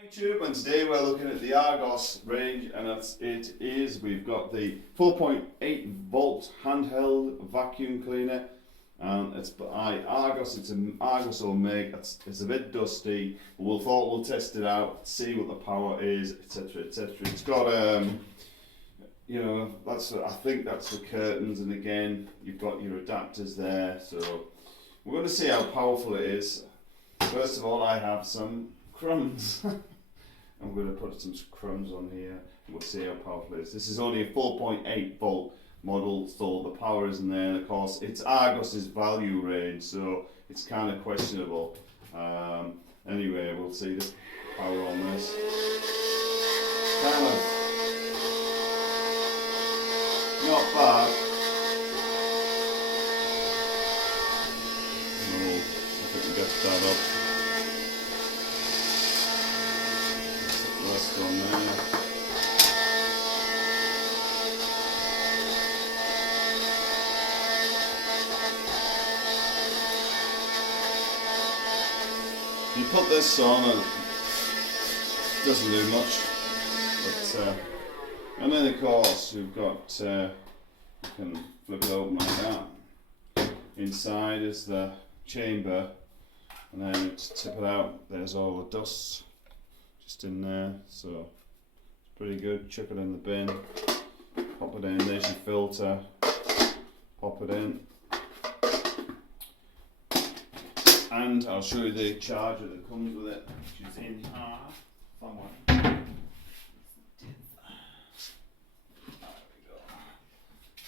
YouTube, and today we're looking at the Argos range, and we've got the 4.8 volt handheld vacuum cleaner, and it's by Argos. It's an Argos will make. It's a bit dusty, but we'll test it out, see what the power is, etc., etc. It's got I think that's the curtains, and again you've got your adapters there, so we're going to see how powerful it is. First of all, I have some crumbs. I'm going to put some crumbs on here and we'll see how powerful it is. This is only a 4.8 volt model, so the power isn't there. And of course, it's Argos's value range, so it's kind of questionable. Anyway, we'll see the power on this. Kind of not bad. No, if we can get that up. Rest on there. You put this on and it doesn't do much, but and then of course you've got you can flip it open like that. Inside is the chamber, and then to tip it out, there's all the dust just in there, so it's pretty good. Chuck it in the bin, pop it in, there's your filter, pop it in, and I'll show you the charger that comes with it, which is in somewhere. There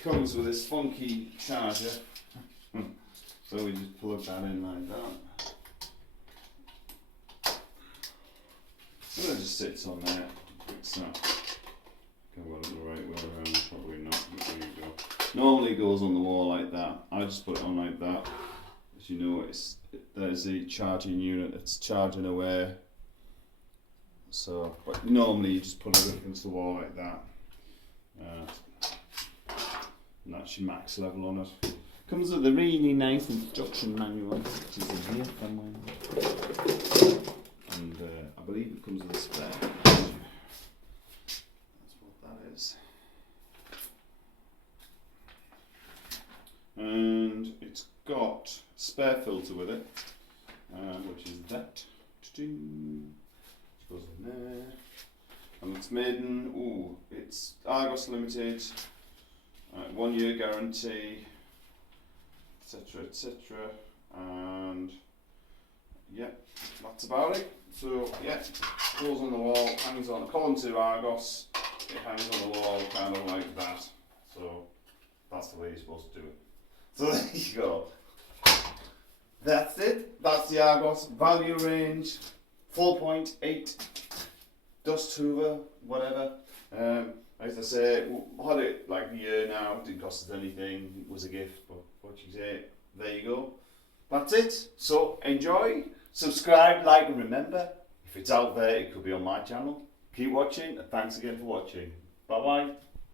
we go. Comes with this funky charger, so we just plug that in like that. So it just sits on there. It's not. Can I got it the right way around? Probably not. But there you go. Normally it goes on the wall like that. I just put it on like that. As you know, there's the charging unit. It's charging away. So, but normally you just put it against the wall like that. And that's your max level on it. Comes with a really nice instruction manual, which is in here somewhere. And I believe it comes with a spare. That's what that is. And it's got a spare filter with it, which is that. It goes in there. And it's made in, it's Argos Limited, 1 year guarantee, etc., etc. And yeah, that's about it. So yeah, goes on the wall, hangs on, according to Argos, it hangs on the wall kind of like that. So that's the way you're supposed to do it. So there you go. That's it. That's the Argos value range, 4.8 dust hoover, whatever. As I say, we had it like a year now, it didn't cost us anything, it was a gift, but what you say, there you go. That's it. So enjoy. Subscribe, like, and remember, if it's out there, it could be on my channel. Keep watching, and thanks again for watching. Bye bye.